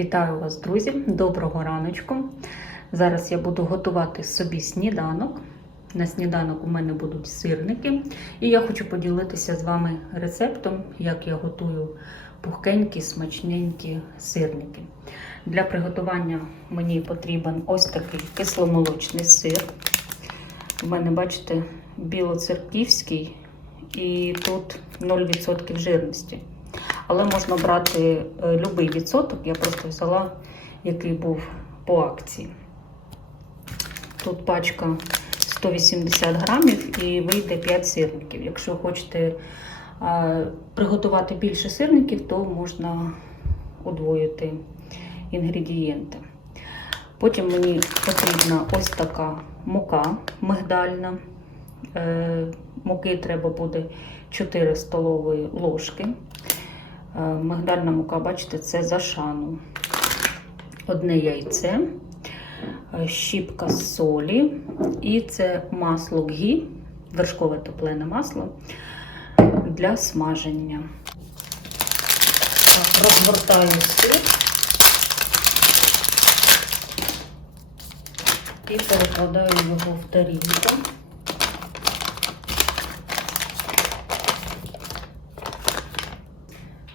Вітаю вас, друзі! Доброго раночку. Зараз я буду готувати собі сніданок. На сніданок у мене будуть сирники. І я хочу поділитися з вами рецептом, як я готую пухкенькі, смачненькі сирники. Для приготування мені потрібен ось такий кисломолочний сир. У мене, бачите, білоцерківський і тут 0% жирності. Але можна брати е, будь-який відсоток. Я просто взяла, який був по акції. Тут пачка 180 грамів і вийде 5 сирників. Якщо хочете е, приготувати більше сирників, то можна удвоїти інгредієнти. Потім мені потрібна ось така мука мигдальна. Е, муки треба буде 4 столові ложки. Е, Мигдальна мука, бачите, це за шану. Одне яйце, е, щіпка солі і це масло гі, вершкове топлене масло для смаження. Так, Розгортаю сир і перекладаю його в тарілку.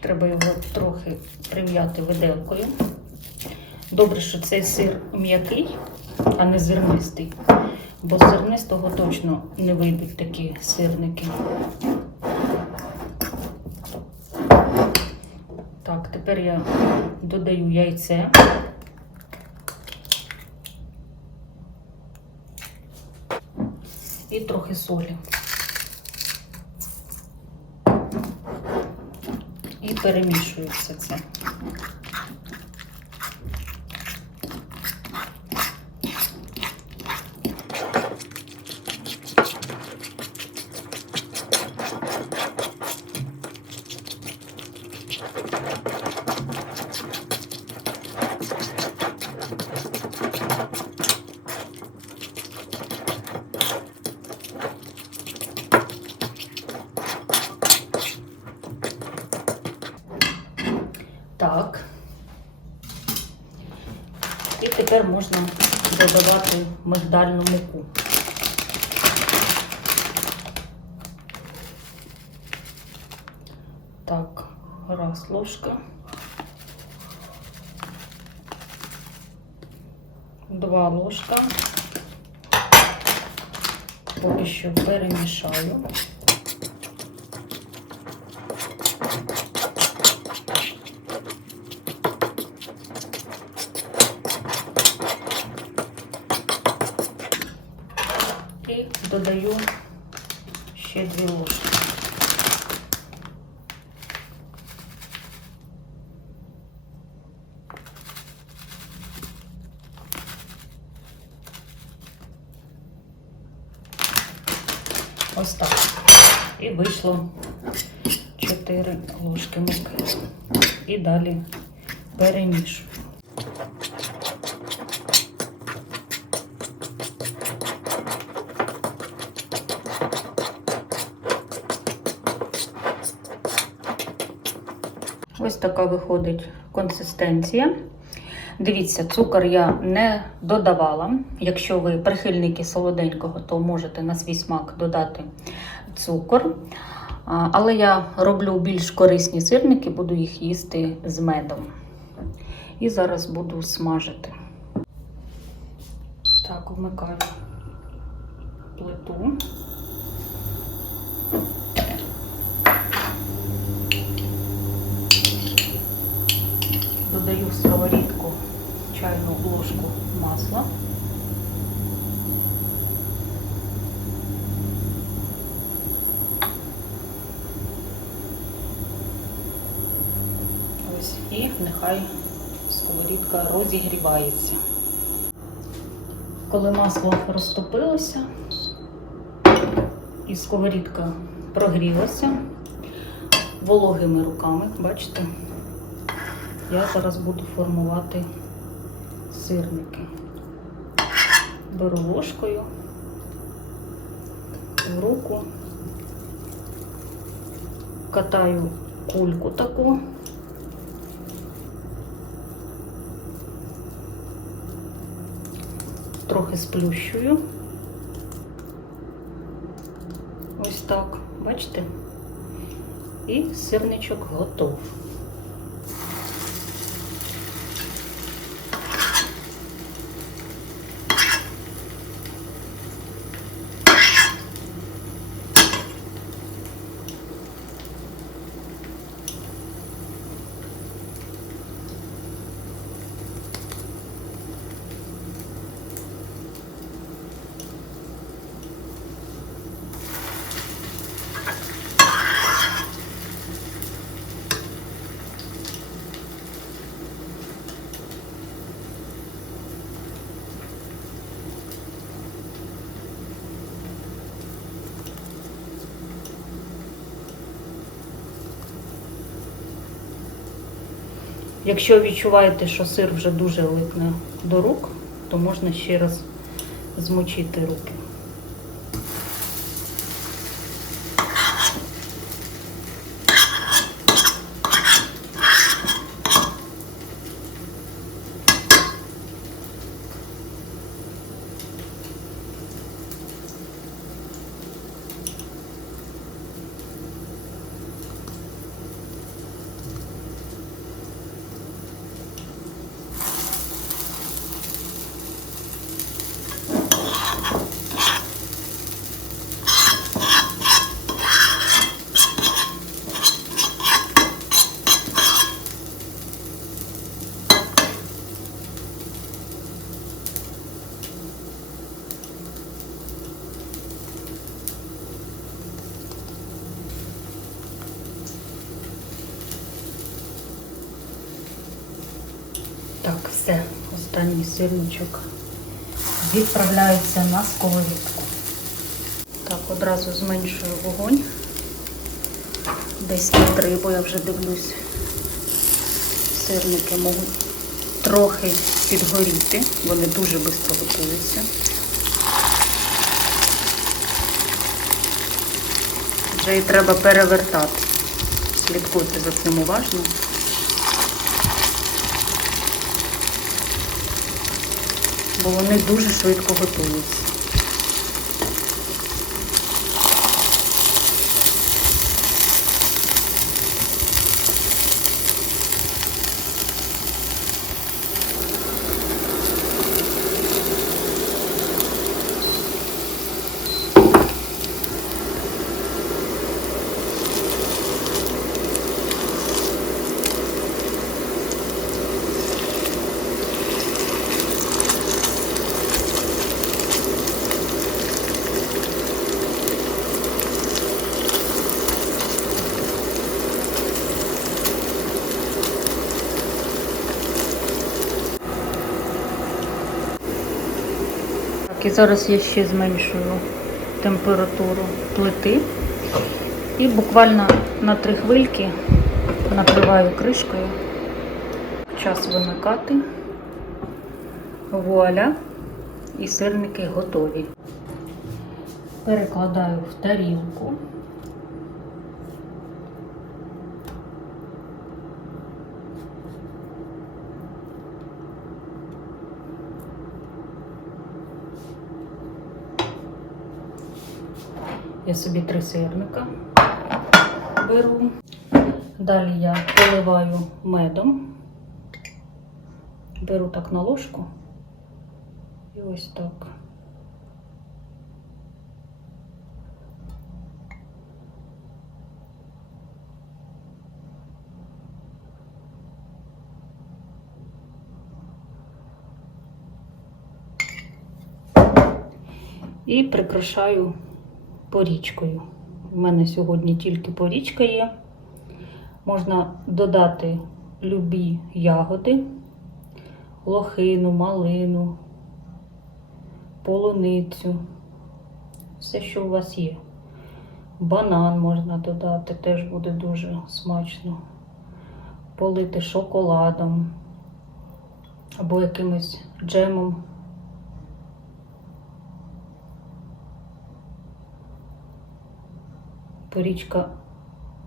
Треба його трохи прим'яти виделкою. Добре, що цей сир м'який, а не зернистий, бо зернистого точно не вийдуть такі сирники. Так, тепер я додаю яйце. І трохи солі. Перемішую все це. Додавати мигдальну муку. Так, раз ложка. Два ложка. Поки що перемішаю. І додаю ще дві ложки. Ось так. І вийшло 4 ложки муки. І далі перемішую. Ось така виходить консистенція. Дивіться, цукор я не додавала. Якщо ви прихильники солоденького, то можете на свій смак додати цукор. Але я роблю більш корисні сирники, буду їх їсти з медом. І зараз буду смажити. Так, вмикаю плиту. Додаю в сковорідку чайну ложку масла. Ось і нехай сковорідка розігрівається. Коли масло розтопилося і сковорідка прогрілася вологими руками, бачите? Я зараз буду формувати сирники. Беру ложкою в руку, катаю кульку таку. Трохи сплющую. Ось так, бачите? І сирничок готов. Якщо відчуваєте, що сир вже дуже липне до рук, то можна ще раз змочити руки. Так, все, останній сирничок відправляється на сковорідку. Так, одразу зменшую вогонь. Десь на три, бо я вже дивлюсь, сирники можуть трохи підгоріти, вони дуже швидко готуються. Вже і треба перевертати. Слідкуйте за цим уважно. Бо вони дуже швидко готуються. І зараз я ще зменшую температуру плити. І буквально на три хвильки накриваю кришкою. Час вимикати. Вуаля. І сирники готові. Перекладаю в тарілку. Я собі три сирника беру. Далі я поливаю медом. Беру так на ложку. І ось так. І прикрашаю порічкою. У мене сьогодні тільки порічка є. Можна додати любі ягоди, лохину, малину, полуницю, все, що у вас є. Банан можна додати, теж буде дуже смачно. Полити шоколадом або якимось джемом. Порічка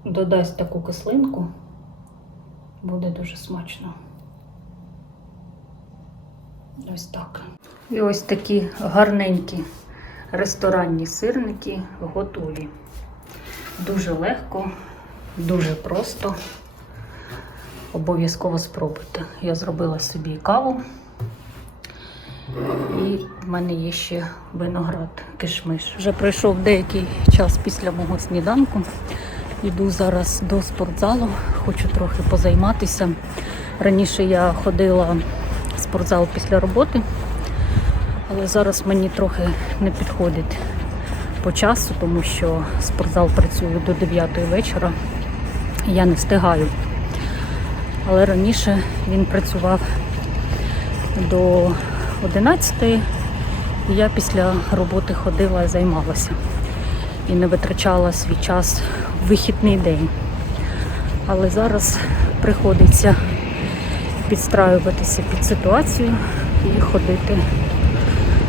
додасть таку кислинку, буде дуже смачно. Ось так. І ось такі гарненькі ресторанні сирники готові. Дуже легко, дуже просто. Обов'язково спробуйте. Я зробила собі каву. І в мене є ще виноград кишмиш. Вже пройшов деякий час після мого сніданку. Йду зараз до спортзалу, хочу трохи позайматися. Раніше я ходила в спортзал після роботи, але зараз мені трохи не підходить по часу, тому що спортзал працює до 9 вечора. Я не встигаю. Але раніше він працював до 11 і я після роботи ходила і займалася. І не витрачала свій час в вихідний день. Але зараз приходиться підстраюватися під ситуацію і ходити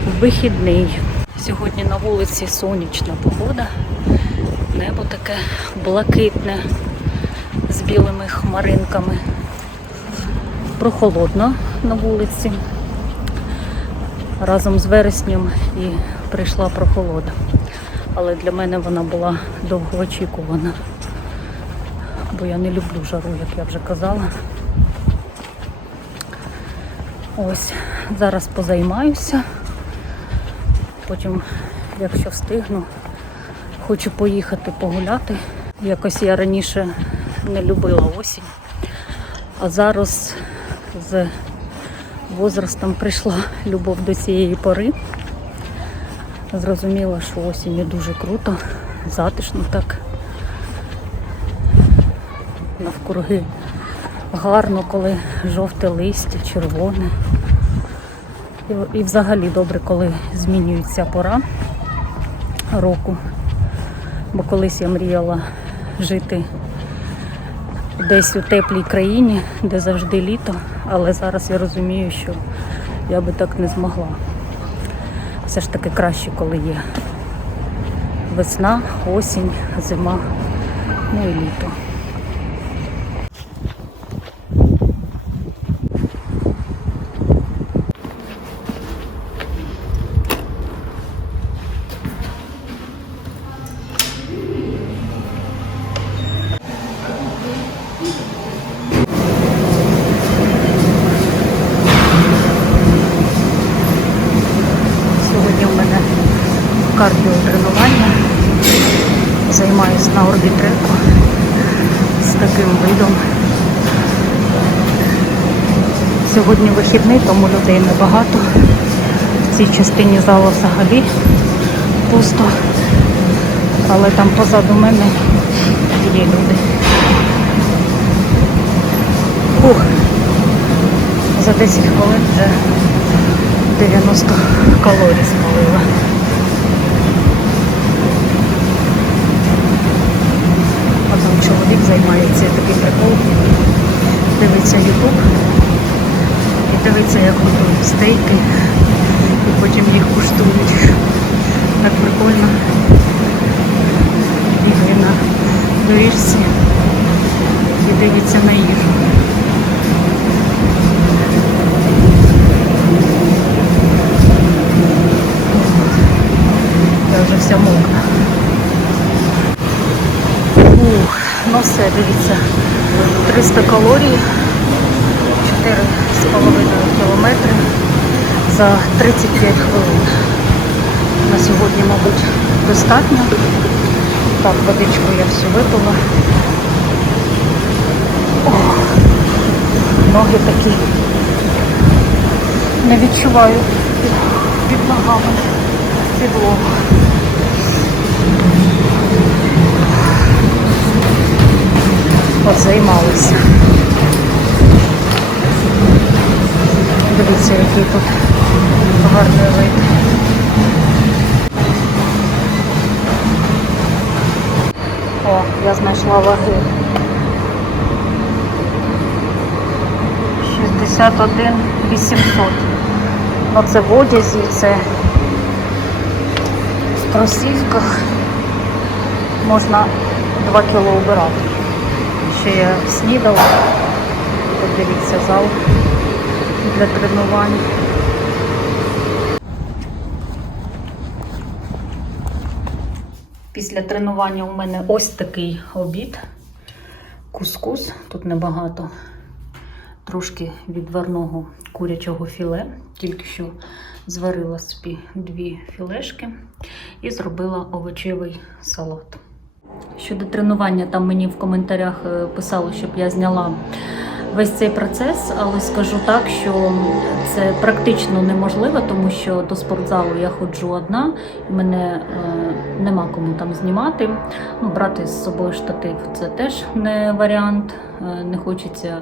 в вихідний. Сьогодні на вулиці сонячна погода, небо таке блакитне з білими хмаринками. Прохолодно на вулиці. Разом з вереснем і прийшла прохолода. Але для мене вона була довгоочікувана. Бо я не люблю жару, як я вже казала. Ось, зараз позаймаюся. Потім, якщо встигну, хочу поїхати погуляти. Якось я раніше не любила осінь, а зараз з возрастом прийшла любов до цієї пори. Зрозуміла, що осінь дуже круто, затишно так. Навкруги гарно, коли жовте листя, червоне. І, взагалі добре, коли змінюється пора року. Бо колись я мріяла жити десь у теплій країні, де завжди літо, але зараз я розумію, що я би так не змогла. Все ж таки краще, коли є весна, осінь, зима, ну і літо. Сьогодні у мене кардіотренування. Займаюся на орбітреку з таким видом. Сьогодні вихідний, тому людей небагато. В цій частині залу взагалі пусто. Але там позаду мене є люди. Ух, за 10 хвилин вже 90 калорій спалила. Там чоловік займається такий прикол. Дивиться ютуб дивиться, як готують стейки, і потім їх куштують. Так прикольно. Бігає на доріжці і дивиться на їжу. Я вже вся мокра. Ух, ну все, дивіться. 300 калорій, 4,5 кілометри за 35 хвилин. На сьогодні, мабуть, достатньо. Так, водичку я всю випила. Ох, ноги такі. Не відчуваю під, ногами підлогу. От Дивіться, який тут гарний вид. О, я знайшла ваги. 61 800. Ну це в одязі, це в кросівках можна 2 кіло обирати. Ще я снідала. Подивіться зал для тренувань. Після тренування у мене ось такий обід. Кускус, тут небагато, трошки відварного курячого філе, тільки що зварила собі дві філешки і зробила овочевий салат. Щодо тренування, там мені в коментарях е, писало, щоб я зняла весь цей процес, але скажу так, що це практично неможливо, тому що до спортзалу я ходжу одна, мене е, нема кому там знімати. Ну, брати з собою штатив це теж не варіант. Е, не хочеться,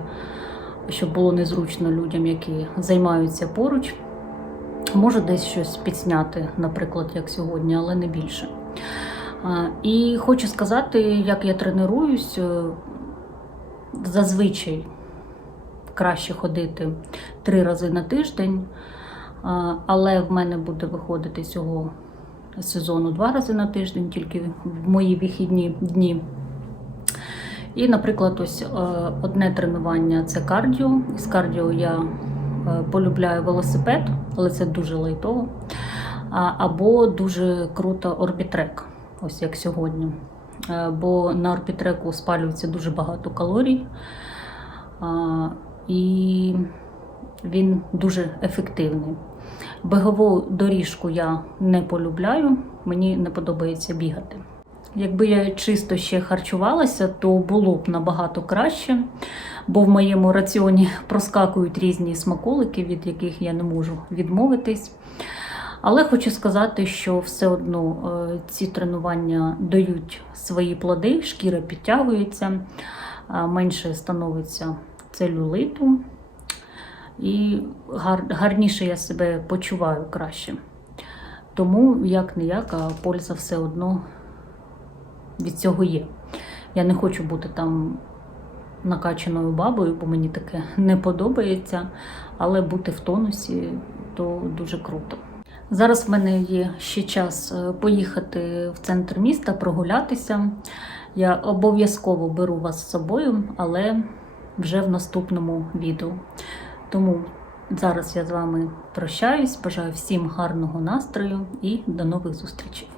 щоб було незручно людям, які займаються поруч. Можу десь щось підсняти, наприклад, як сьогодні, але не більше. І хочу сказати, як я тренуюсь, е, зазвичай краще ходити три рази на тиждень, але в мене буде виходити цього сезону два рази на тиждень, тільки в мої вихідні дні. І, наприклад, ось е, одне тренування це кардіо. З кардіо я е, полюбляю велосипед, але це дуже лайтово. Або дуже круто орбітрек, ось як сьогодні. Е, Бо на орбітреку спалюється дуже багато калорій, і він дуже ефективний. Бегову доріжку я не полюбляю, мені не подобається бігати. Якби я чисто ще харчувалася, то було б набагато краще, бо в моєму раціоні проскакують різні смаколики, від яких я не можу відмовитись. Але хочу сказати, що все одно е, ці тренування дають свої плоди, шкіра підтягується, менше становиться целюлиту, і гар, гарніше я себе почуваю краще. Тому як не як, польза все одно від цього є. Я не хочу бути там накачаною бабою, бо мені таке не подобається, але бути в тонусі то дуже круто. Зараз в мене є ще час е, поїхати в центр міста, прогулятися. Я обов'язково беру вас з собою, але вже в наступному відео. Тому зараз я з вами прощаюсь, бажаю всім гарного настрою і до нових зустрічей.